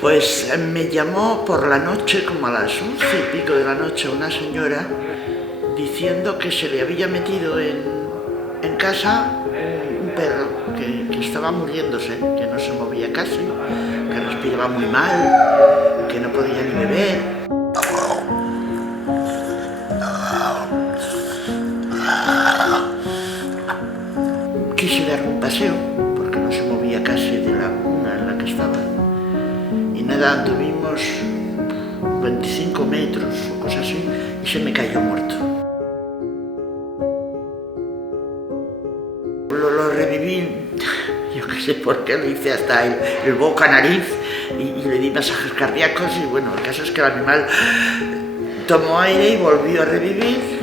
Pues me llamó por la noche, como a las 11 y pico de la noche, una señora diciendo que se le había metido en casa un perro que estaba muriéndose, que no se movía casi, que respiraba muy mal, que no podía ni beber. Quise darle un paseo, porque no se movía casi de la cuna en la que estaba. Y nada, anduvimos 25 metros o cosas así, y se me cayó muerto. Lo reviví, yo qué sé por qué, le hice hasta el boca-nariz y le di masajes cardíacos y bueno, el caso es que el animal tomó aire y volvió a revivir.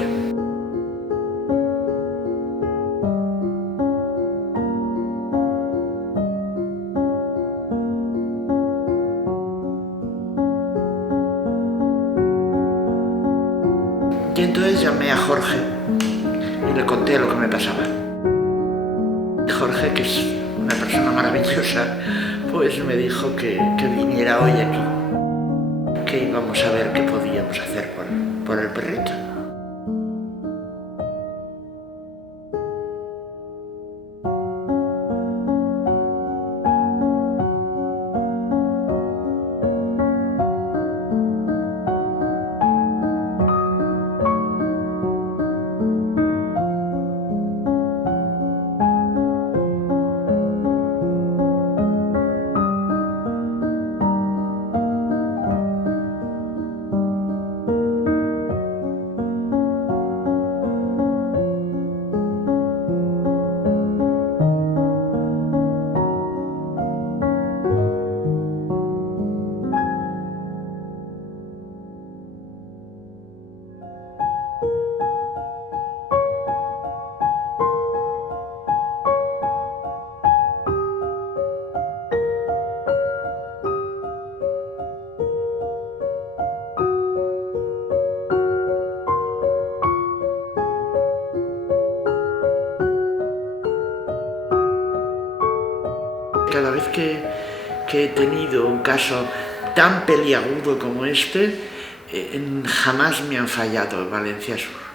Y entonces llamé a Jorge y le conté lo que me pasaba. Jorge, que es una persona maravillosa, pues me dijo que viniera hoy aquí, que íbamos a ver qué podíamos hacer por el perrito. Cada vez que he tenido un caso tan peliagudo como este, jamás me han fallado Valencia Sur.